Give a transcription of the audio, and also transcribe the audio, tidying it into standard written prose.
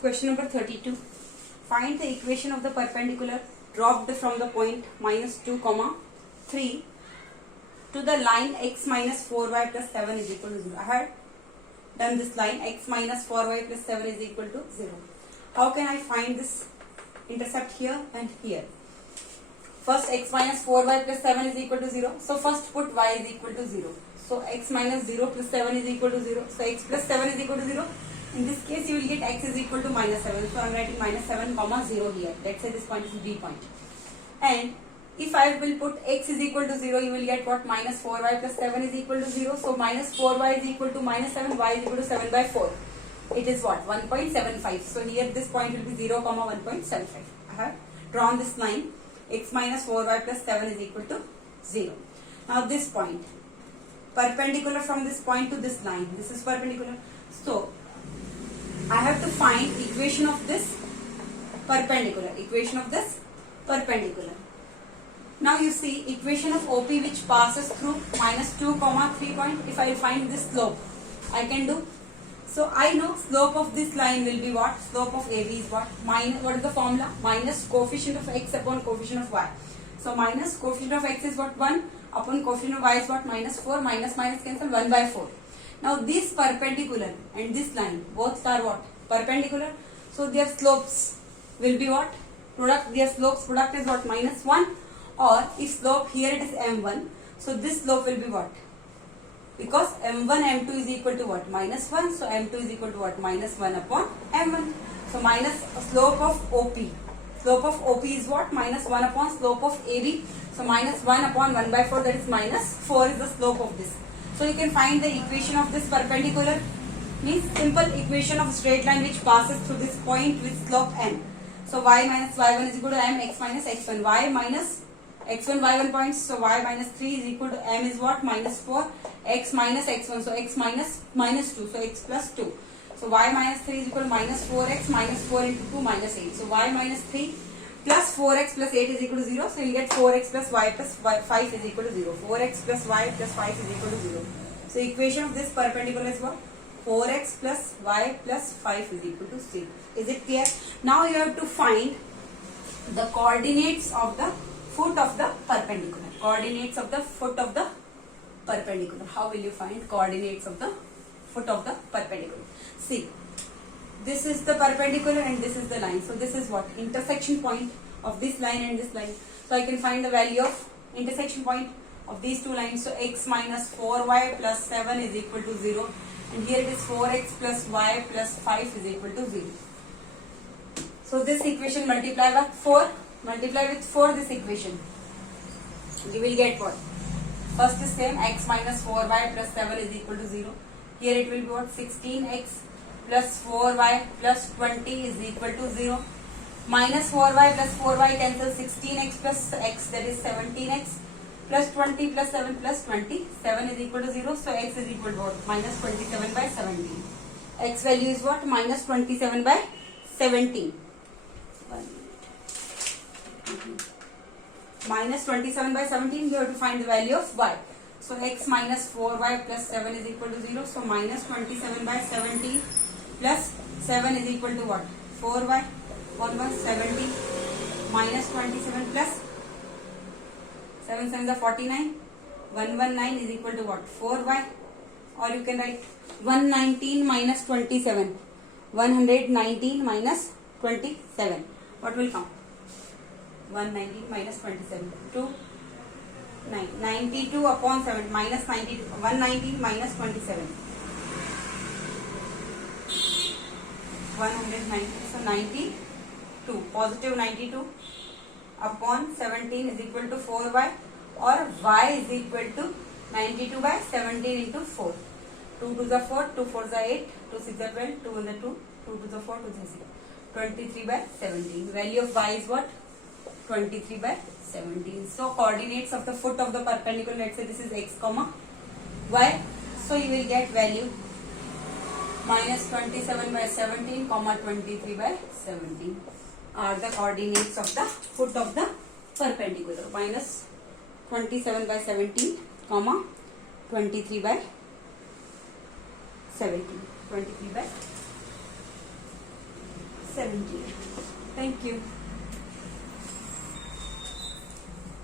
Question number 32. Find the equation of the perpendicular dropped from the point minus 2 comma 3 to the line x minus 4y plus 7 is equal to 0. I had done this line x minus 4y plus 7 is equal to 0. How can I find this intercept here and here? First, x minus 4y plus 7 is equal to 0. So first put y is equal to 0. So x minus 0 plus 7 is equal to 0. So x plus 7 is equal to 0. In this case, you will get x is equal to minus 7. So I am writing minus 7 comma 0 here. Let's say this point is B point. And if I will put x is equal to 0, you will get what? Minus 4y plus 7 is equal to 0. So minus 4y is equal to minus 7. Y is equal to 7 by 4. It is what? 1.75. So here this point will be 0 comma 1.75. I have drawn this line. X minus 4y plus 7 is equal to 0. Now this point, perpendicular from this point to this line. This is perpendicular. So I have to find equation of this perpendicular. Equation of this perpendicular. Now you see equation of OP which passes through minus 2 comma 3 point. If I find this slope, I can do. So I know slope of this line will be what? Slope of AB is what? Minus, what is the formula? Minus coefficient of x upon coefficient of y. So minus coefficient of x is what? 1 upon coefficient of y is what? Minus 4. Minus minus cancel 1 by 4. Now this perpendicular and this line both are what? Perpendicular. So their slopes will be what? Their slopes product is what? Minus 1. Or if slope here it is m1. So this slope will be what? Because m1 m2 is equal to what? Minus 1. So m2 is equal to what? Minus 1 upon m1. So minus slope of OP. Slope of OP is what? Minus 1 upon slope of AB. So minus 1 upon 1 by 4, that is minus 4 is the slope of this. So you can find the equation of this perpendicular. Means simple equation of straight line which passes through this point with slope m. So y minus y1 is equal to m, x minus x1. Y minus x1 y1 points. So y minus 3 is equal to m is what? Minus 4. X minus x1. So x minus minus 2. So x plus 2. So y minus 3 is equal to minus 4x minus 4 into 2 minus 8. So y minus 3 plus 4x plus 8 is equal to 0. So you get 4x plus y plus 5 is equal to 0. 4x plus y plus 5 is equal to 0. So equation of this perpendicular is what? 4x plus y plus 5 is equal to 0. Is it clear? Now you have to find the coordinates of the foot of the perpendicular. Coordinates of the foot of the perpendicular. How will you find coordinates of the foot of the perpendicular? See, this is the perpendicular and this is the line. So this is what? Intersection point of this line and this line. So I can find the value of intersection point of these two lines. So x minus 4y plus 7 is equal to 0. And here it is 4x plus y plus 5 is equal to 0. So this equation multiply by 4. Multiply with 4 this equation. You will get what? First is same, x minus 4y plus 7 is equal to 0. Here it will be what? 16x plus 4y plus 20 is equal to 0. Minus 4y plus 4y cancel 16x plus x, that is 17x plus 20 plus 7 plus 20. 7 is equal to 0. So x is equal to what? Minus 27 by 17. X value is what? Minus 27 by 17. Minus 27 by 17, you have to find the value of y. So x minus 4y plus 7 is equal to 0. So minus 27 by 17 plus 7 is equal to what? 4y. 1 by 70 minus 27 plus 7 7 is 49. 119 is equal to what? 4y. Or you can write 119 minus 27. 119 minus 27. What will come? 119 minus 27. 2. 92 upon 7 minus 92. 119 minus 27. 190. So 92. Positive 92 upon 17 is equal to 4y, or y is equal to 92 by 17 into 4. 2 to the 4, 2 4 the 8, 2 6 the 12, 2 in the 2, 2 to the 4, 2 the 6. 23 by 17. Value of y is what? 23 by 17. So coordinates of the foot of the perpendicular, let's say this is x comma y. So you will get value minus 27 by 17 comma 23 by 17 are the coordinates of the foot of the perpendicular. Minus 27 by 17 comma 23 by 17. 23 by 78. Thank you.